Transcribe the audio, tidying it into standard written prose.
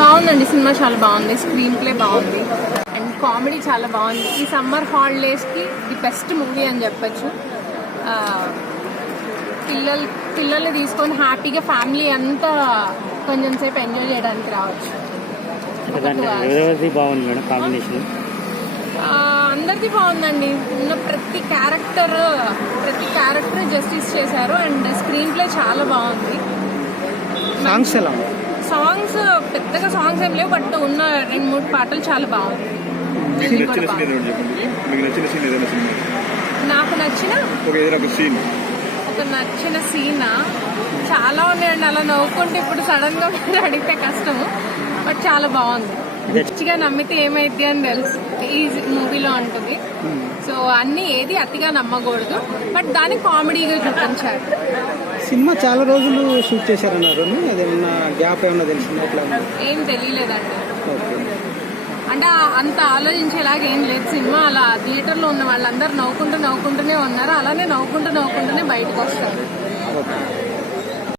బాగుందండి, సినిమా చాలా బాగుంది, స్క్రీన్ ప్లే బాగుంది అండ్ కామెడీ చాలా బాగుంది. ఈ సమ్మర్ హాలిడేస్కి ది బెస్ట్ మూవీ అని చెప్పచ్చు. పిల్లల్ని తీసుకొని హ్యాపీగా ఫ్యామిలీ అంతా కొంచెం సేపు ఎంజాయ్ చేయడానికి రావచ్చు. అందరిది బాగుందండి. ఉన్న ప్రతి క్యారెక్టర్ జస్టిస్ చేశారు అండ్ స్క్రీన్ ప్లే చాలా బాగుంది. సాంగ్స్ పెద్దగా సాంగ్స్ ఏం లేవు, బట్ ఉన్న 2-3 పాటలు చాలా బాగుంది. నాకు నచ్చిన సీన్ చాలా ఉన్నాయండి. అలా నవ్వుకుంటే ఇప్పుడు సడన్ గా అడిగితే కష్టము, బట్ చాలా బాగుంది. పిచ్చిగా నమ్మితే ఏమైద్ది అని తెలుసు ఈ మూవీలో ఉంటుంది. సో అన్ని ఏది అతిగా నమ్మకూడదు, బట్ దాన్ని కామెడీగా చూపించారు. సినిమా చాలా రోజులు షూట్ చేశారన్నారు, అదేమన్నా గ్యాప్ ఏమన్నా తెలిసిందా? ఏం తెలియలేదండి, అంటే అంత ఆలోచించేలాగా ఏం లేదు సినిమా. అలా థియేటర్లో ఉన్న వాళ్ళందరూ నవ్వుకుంటూనే ఉన్నారు, అలానే నవ్వుకుంటూనే బయటకు వస్తారు.